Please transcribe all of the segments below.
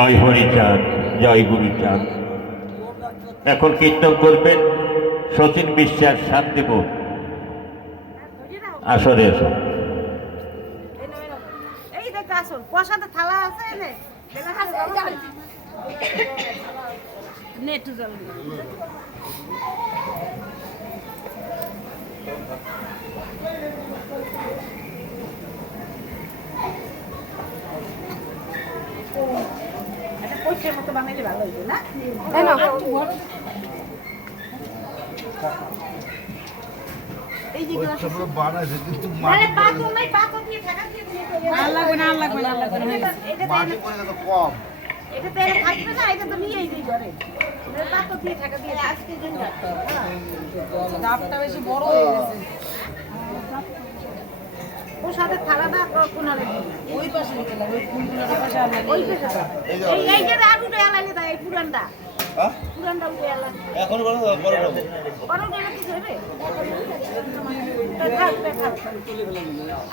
জয় হরিচাঁদ, জয় গুরুচাঁদ। এখন কীর্তন করবেন শচীন বিশ্বাস, শান্তিপুর। আসরে এসো। থালা আছে নেটু জল পয়সার মতো বানাইলে ভালো হইবে না? এই যে সবগুলো বানাইছে কিন্তু মানে পাথর নাই, পাথর দিয়ে ঢাকা দিয়ে দিলে না লাগবে না, লাগবে না, লাগবে না। এটা মাটি পড়ে তো কম, এটা তেল থাকবে না, এটা তো নিয়েই দিই ঘরে। এটা পাথর দিয়ে ঢাকা দিয়ে আজকে দিন ডাবটা বেশি বড় হয়ে গেছে। ও সাথে থালাটা কোনারে ওই পাশে গেল, ওই কোনারে পাশে আনলে ওই পাশে এই যে আলুটা আলাইলে তাই পুরানটা হ্যাঁ পুরানটা উঠে আলা এখন বড় বড় বড় বড় কিছু হবে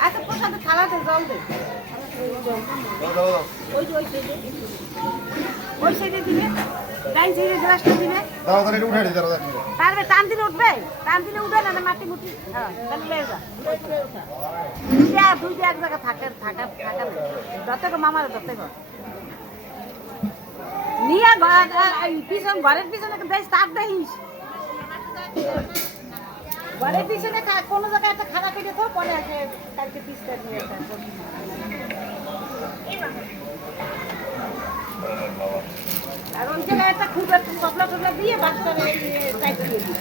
আচ্ছা তোর সাথে থালাতে জল দে ওই সাইডে দিলে ডাইন সাইডে গ্লাসটা দিলে তাড়াতাড়ি উঠে দি তাড়াতাড়ি পারবে টান দিলে উঠবে, টান দিলে উঠবে না মাটি মুটি হ্যাঁ তাহলে লে যা দুইটা এক জায়গা থাকে থাকা থাকা যত মামার যত নিয়ে পিছন ঘরের পিছনে দেশ তার দেখিস ঘরের পিছনে কোনো জায়গায় একটা খারাপ কেটে তো পরে আসে কালকে পিসটা নিয়ে আর ওই জায়গায় একটা খুব একটা টপলা টপলা দিয়ে বাচ্চা চাইতে দিয়ে